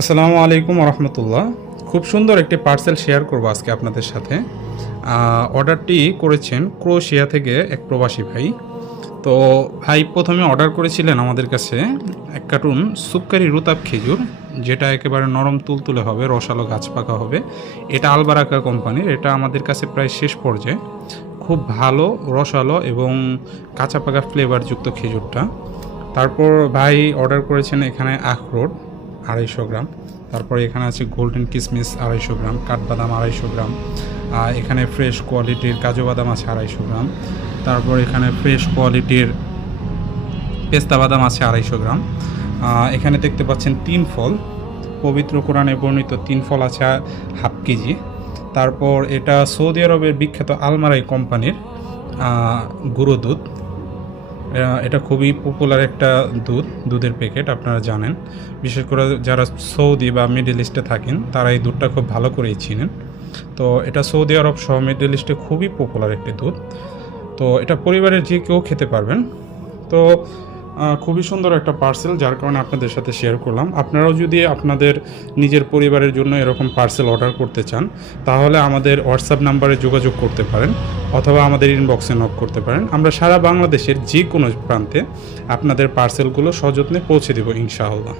আসসালামু আলাইকুম রহমতুল্লাহ। খুব সুন্দর একটি পার্সেল শেয়ার করব আজকে আপনাদের সাথে। অর্ডারটি করেছেন ক্রোয়েশিয়া থেকে এক প্রবাসী ভাই। তো ভাই প্রথমে অর্ডার করেছিলেন আমাদের কাছে এক কার্টুন সুপকারি রুতাব খেজুর, যেটা একেবারে নরম তুলতুলে হবে, রসালো গাছ পাকা হবে। এটা আলবারাকা কোম্পানির। এটা আমাদের কাছে প্রায় শেষ পর্যায়ে। খুব ভালো রসালো এবং কাঁচা পাকা ফ্লেভারযুক্ত খেজুরটা। তারপর ভাই অর্ডার করেছেন এখানে আখরোট 250 গ্রাম। তারপর এখানে আছে গোল্ডেন কিসমিস 250 গ্রাম, কাঠবাদাম 250 গ্রাম, এখানে ফ্রেশ কোয়ালিটির কাজু বাদাম আছে 250 গ্রাম। তারপর এখানে ফ্রেশ কোয়ালিটির পেস্তা বাদাম আছে 250 গ্রাম। এখানে দেখতে পাচ্ছেন 3 ফল, পবিত্র কোরআনে বর্ণিত 3 ফল আছে হাফ কেজি। তারপর এটা সৌদি আরবের বিখ্যাত আলমারাই কোম্পানির গুঁড়ো দুধ। এটা খুবই পপুলার একটা দুধের প্যাকেট, আপনারা জানেন। বিশেষ করে যারা সৌদি বা মিডল ইস্টে থাকেন তারা এই দুধটা খুব ভালো করেই চিনেন। তো এটা সৌদি আরব সহ মিডল ইস্টে খুবই পপুলার একটি দুধ। তো এটা পরিবারের যে কেউ খেতে পারবেন। তো খুবই সুন্দর একটা পার্সেল, যার কারণে আপনাদের সাথে শেয়ার করলাম। আপনারাও যদি আপনাদের নিজের পরিবারের জন্য এরকম পার্সেল অর্ডার করতে চান, তাহলে আমাদের হোয়াটসঅ্যাপ নাম্বারে যোগাযোগ করতে পারেন অথবা আমাদের ইনবক্সে নক করতে পারেন। আমরা সারা বাংলাদেশের যে কোনো প্রান্তে আপনাদের পার্সেলগুলো সযত্নে পৌঁছে দেব ইনশাআল্লাহ।